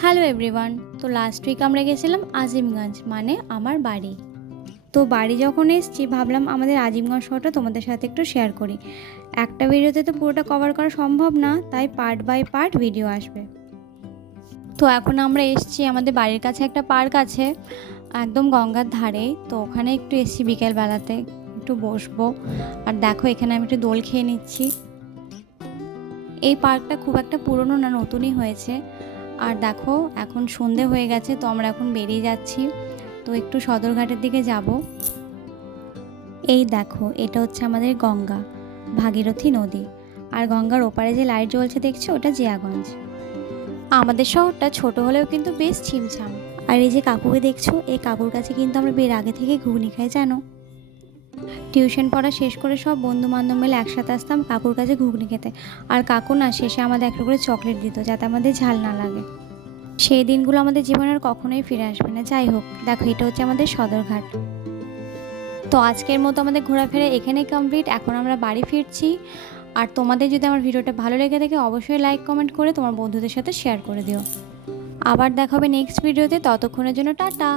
Hello everyone. তো last week আমরা গেছিলাম আজিমগঞ্জ, মানে আমার বাড়ি। তো বাড়ি যখন এসেছি ভাবলাম আমাদের আজিমগঞ্জ শহরটা তোমাদের সাথে একটু শেয়ার করি। একটা ভিডিওতে তো পুরোটা কভার করা সম্ভব না, তাই পার্ট বাই পার্ট ভিডিও আসবে। তো এখন আমরা এসেছি, আমাদের বাড়ির কাছে একটা পার্ক আছে একদম গঙ্গার ধারে। তো ওখানে একটু এসেছি বিকেলবেলাতে, একটু বসবো। আর দেখো এখানে আমি একটু দোল খেয়ে নিচ্ছি। এই পার্কটা খুব একটা পুরনো না, নতুনই হয়েছে। আর দেখো এখন সন্ধে হয়ে গেছে, তো আমরা এখন বেরিয়ে যাচ্ছি। তো একটু সদরঘাটের দিকে যাব। এই দেখো এটা হচ্ছে আমাদের গঙ্গা, ভাগীরথী নদী। আর গঙ্গার ওপারে যে লাইট জ্বলছে দেখছো, ওটা জিয়াগঞ্জ। আমাদের শহরটা ছোট হলেও কিন্তু বেশ ছিমছাম। আর এই যে কাকুকে দেখছো, এই কাকুর কাছে কিন্তু আমরা বের আগে থেকে ঘুগনি খাই জানো। টিউশন পড়া শেষ করে সব বন্ধু বান্ধব মিলে একসাথে আসতাম কাকুর কাছে ঘুগনি খেতে। আর কাকু না শেষে আমাদের একটা করে চকলেট দিত, যাতে আমাদের ঝাল না লাগে। সেই দিনগুলো আমাদের জীবনে আর কখনোই ফিরে আসবে না। যাই হোক, দেখো এটা হচ্ছে আমাদের সদরঘাট। তো আজকের মতো আমাদের ঘোরাফেরা এখানেই কমপ্লিট। এখন আমরা বাড়ি ফিরছি। আর তোমাদের যদি আমার ভিডিওটা ভালো লেগে থাকে অবশ্যই লাইক কমেন্ট করে তোমার বন্ধুদের সাথে শেয়ার করে দিও। আবার দেখা হবে নেক্সট ভিডিওতে, ততক্ষণের জন্য টাটা।